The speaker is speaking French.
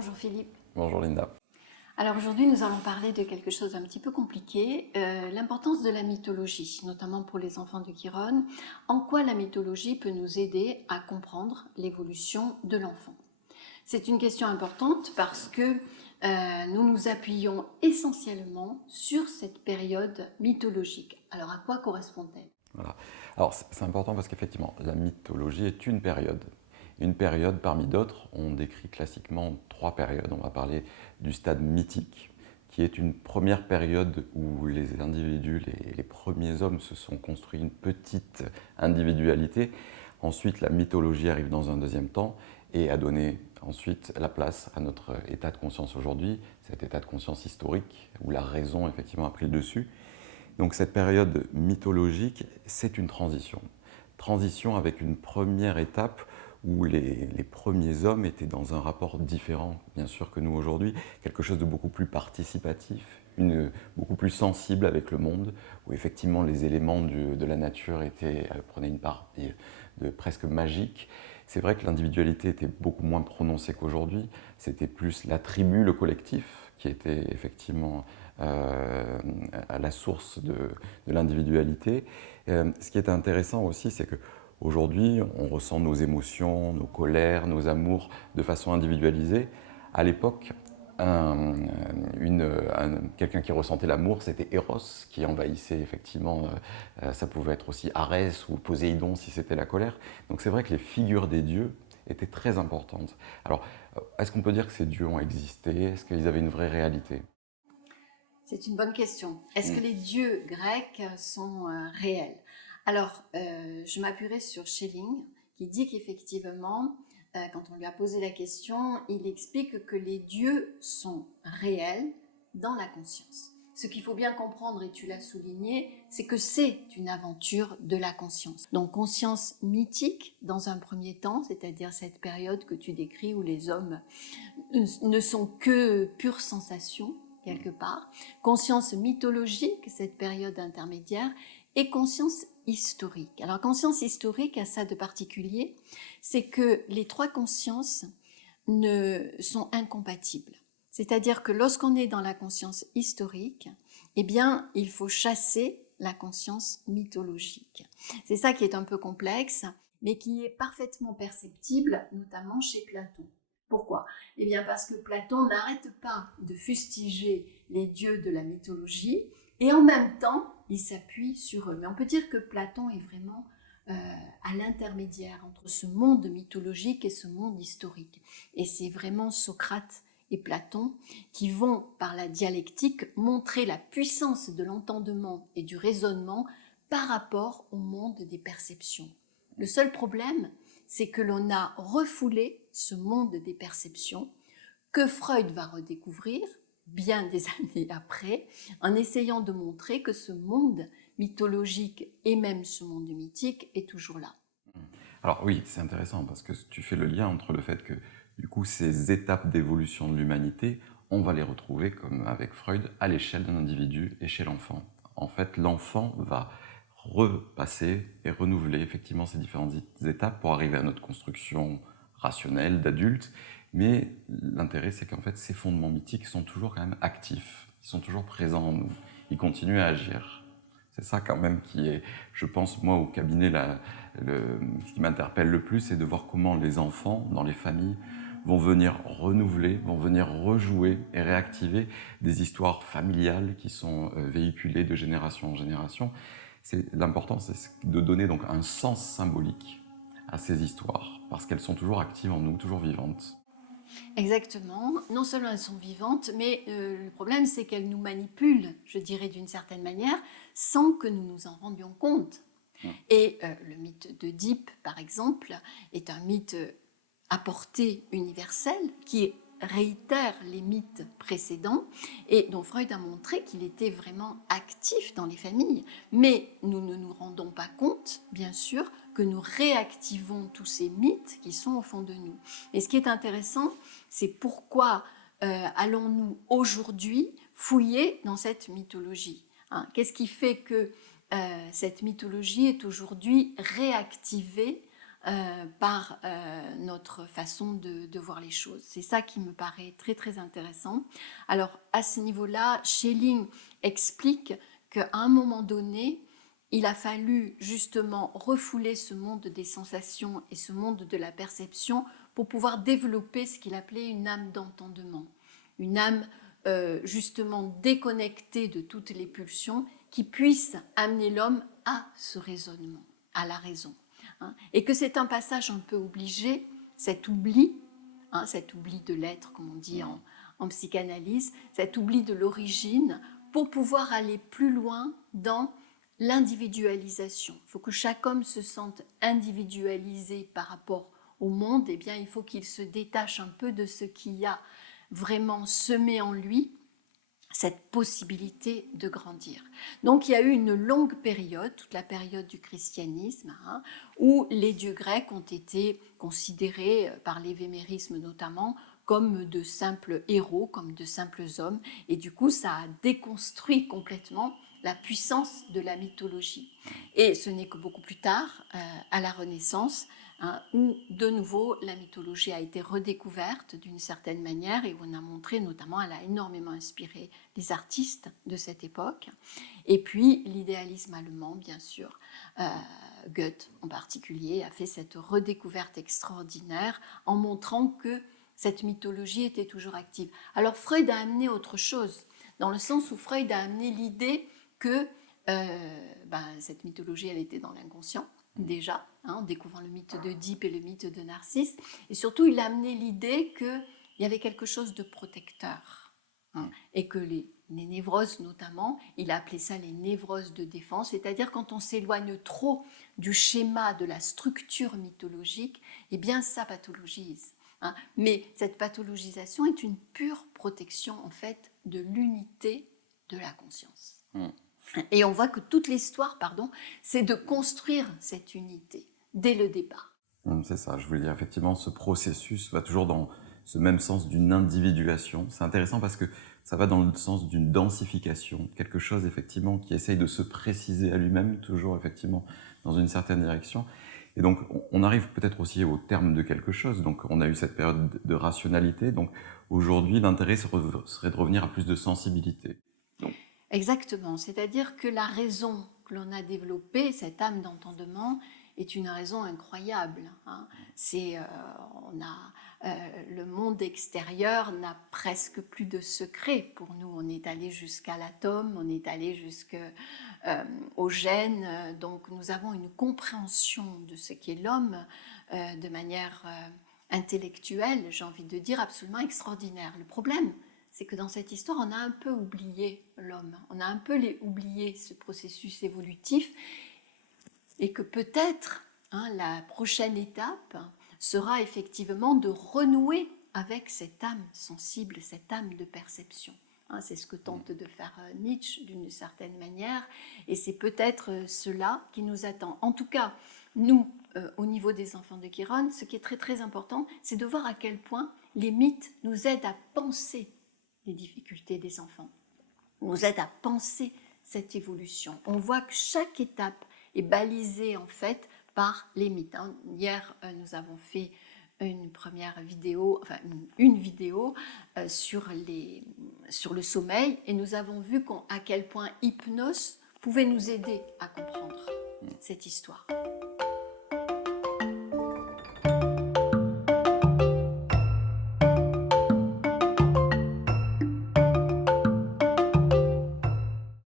Bonjour Philippe. Bonjour Linda. Alors aujourd'hui nous allons parler de quelque chose d'un petit peu compliqué, l'importance de la mythologie, notamment pour les enfants de Chiron. En quoi la mythologie peut nous aider à comprendre l'évolution de l'enfant? C'est une question importante parce que nous nous appuyons essentiellement sur cette période mythologique. Alors à quoi correspond-elle? Voilà. Alors c'est important parce qu'effectivement, la mythologie est une période. Une période parmi d'autres, on décrit classiquement trois périodes. On va parler du stade mythique, qui est une première période où les individus, les premiers hommes se sont construits une petite individualité. Ensuite, la mythologie arrive dans un deuxième temps et a donné ensuite la place à notre état de conscience aujourd'hui, cet état de conscience historique où la raison effectivement a pris le dessus. Donc cette période mythologique, c'est une transition. Transition avec une première étape où les premiers hommes étaient dans un rapport différent, bien sûr, que nous aujourd'hui, quelque chose de beaucoup plus participatif, beaucoup plus sensible avec le monde, où effectivement les éléments de la nature prenaient une part de presque magique. C'est vrai que l'individualité était beaucoup moins prononcée qu'aujourd'hui, c'était plus la tribu, le collectif, qui était effectivement à la source de l'individualité. Ce qui est intéressant aussi, c'est qu'aujourd'hui, on ressent nos émotions, nos colères, nos amours de façon individualisée. À l'époque, quelqu'un qui ressentait l'amour, c'était Eros, qui envahissait effectivement, ça pouvait être aussi Arès ou Poséidon si c'était la colère. Donc c'est vrai que les figures des dieux étaient très importantes. Alors, est-ce qu'on peut dire que ces dieux ont existé? Est-ce qu'ils avaient une vraie réalité? C'est une bonne question. Est-ce que les dieux grecs sont réels? Alors, je m'appuierai sur Schelling, qui dit qu'effectivement, quand on lui a posé la question, il explique que les dieux sont réels dans la conscience. Ce qu'il faut bien comprendre, et tu l'as souligné, c'est que c'est une aventure de la conscience. Donc conscience mythique dans un premier temps, c'est-à-dire cette période que tu décris où les hommes ne sont que pure sensation, quelque part, conscience mythologique, cette période intermédiaire, et conscience historique. Alors conscience historique a ça de particulier, c'est que les trois consciences sont incompatibles. C'est-à-dire que lorsqu'on est dans la conscience historique, eh bien, il faut chasser la conscience mythologique. C'est ça qui est un peu complexe, mais qui est parfaitement perceptible, notamment chez Platon. Pourquoi? Eh bien parce que Platon n'arrête pas de fustiger les dieux de la mythologie et en même temps, il s'appuie sur eux. Mais on peut dire que Platon est vraiment à l'intermédiaire entre ce monde mythologique et ce monde historique. Et c'est vraiment Socrate et Platon qui vont, par la dialectique, montrer la puissance de l'entendement et du raisonnement par rapport au monde des perceptions. Le seul problème, c'est que l'on a refoulé ce monde des perceptions que Freud va redécouvrir bien des années après, en essayant de montrer que ce monde mythologique et même ce monde mythique est toujours là. Alors oui, c'est intéressant parce que tu fais le lien entre le fait que du coup ces étapes d'évolution de l'humanité, on va les retrouver comme avec Freud à l'échelle d'un individu et chez l'enfant. En fait, l'enfant va repasser et renouveler effectivement ces différentes étapes pour arriver à notre construction rationnelle d'adulte. Mais l'intérêt, c'est qu'en fait, ces fondements mythiques sont toujours quand même actifs, ils sont toujours présents en nous, ils continuent à agir. C'est ça quand même qui est, je pense, moi au cabinet, ce qui m'interpelle le plus, c'est de voir comment les enfants, dans les familles, vont venir renouveler, vont venir rejouer et réactiver des histoires familiales qui sont véhiculées de génération en génération. L'important, c'est de donner donc un sens symbolique à ces histoires, parce qu'elles sont toujours actives en nous, toujours vivantes. Exactement. Non seulement elles sont vivantes, mais le problème c'est qu'elles nous manipulent, je dirais d'une certaine manière, sans que nous nous en rendions compte. Et le mythe d'Oedipe, par exemple, est un mythe à portée universelle qui réitère les mythes précédents et dont Freud a montré qu'il était vraiment actif dans les familles. Mais nous ne nous rendons pas compte, bien sûr, que nous réactivons tous ces mythes qui sont au fond de nous. Et ce qui est intéressant, c'est pourquoi allons-nous aujourd'hui fouiller dans cette mythologie, hein? Qu'est-ce qui fait que cette mythologie est aujourd'hui réactivée par notre façon de voir les choses. C'est ça qui me paraît très très intéressant. Alors à ce niveau-là, Schelling explique qu'à un moment donné, il a fallu justement refouler ce monde des sensations et ce monde de la perception pour pouvoir développer ce qu'il appelait une âme d'entendement, une âme justement déconnectée de toutes les pulsions qui puisse amener l'homme à ce raisonnement, à la raison. Et que c'est un passage un peu obligé, cet oubli de l'être, comme on dit en psychanalyse, cet oubli de l'origine, pour pouvoir aller plus loin dans l'individualisation. Il faut que chaque homme se sente individualisé par rapport au monde, et bien il faut qu'il se détache un peu de ce qui a vraiment semé en lui cette possibilité de grandir. Donc il y a eu une longue période, toute la période du christianisme, où les dieux grecs ont été considérés par l'évémérisme notamment comme de simples héros, comme de simples hommes, et du coup ça a déconstruit complètement la puissance de la mythologie. Et ce n'est que beaucoup plus tard, à la Renaissance, où de nouveau la mythologie a été redécouverte d'une certaine manière et où on a montré notamment, elle a énormément inspiré les artistes de cette époque. Et puis l'idéalisme allemand, bien sûr, Goethe en particulier, a fait cette redécouverte extraordinaire en montrant que cette mythologie était toujours active. Alors Freud a amené autre chose, dans le sens où Freud a amené l'idée que cette mythologie, elle était dans l'inconscient, déjà, en découvrant le mythe d'Oedipe et le mythe de Narcisse. Et surtout, il a amené l'idée qu'il y avait quelque chose de protecteur. Et que les névroses, notamment, il a appelé ça les névroses de défense, c'est-à-dire quand on s'éloigne trop du schéma, de la structure mythologique, eh bien, ça pathologise. Mais cette pathologisation est une pure protection, en fait, de l'unité de la conscience. Et on voit que toute l'histoire, c'est de construire cette unité dès le départ. C'est ça, je voulais dire, effectivement, ce processus va toujours dans ce même sens d'une individuation. C'est intéressant parce que ça va dans le sens d'une densification, quelque chose effectivement qui essaye de se préciser à lui-même, toujours effectivement dans une certaine direction. Et donc on arrive peut-être aussi au terme de quelque chose, donc on a eu cette période de rationalité, donc aujourd'hui l'intérêt serait de revenir à plus de sensibilité. Donc, exactement, c'est-à-dire que la raison que l'on a développée, cette âme d'entendement, est une raison incroyable. Le monde extérieur n'a presque plus de secret pour nous. On est allé jusqu'à l'atome, on est allé jusqu'au gène, donc nous avons une compréhension de ce qu'est l'homme de manière intellectuelle, j'ai envie de dire, absolument extraordinaire. Le problème, c'est que dans cette histoire, on a un peu oublié l'homme, on a un peu oublié ce processus évolutif, et que peut-être la prochaine étape sera effectivement de renouer avec cette âme sensible, cette âme de perception. C'est ce que tente de faire Nietzsche d'une certaine manière, et c'est peut-être cela qui nous attend. En tout cas, nous, au niveau des enfants de Chiron, ce qui est très très important, c'est de voir à quel point les mythes nous aident à penser les difficultés des enfants, nous aident à penser cette évolution. On voit que chaque étape est balisée en fait par les mythes. Hier, nous avons fait une vidéo sur le sommeil, et nous avons vu à quel point Hypnos pouvait nous aider à comprendre cette histoire.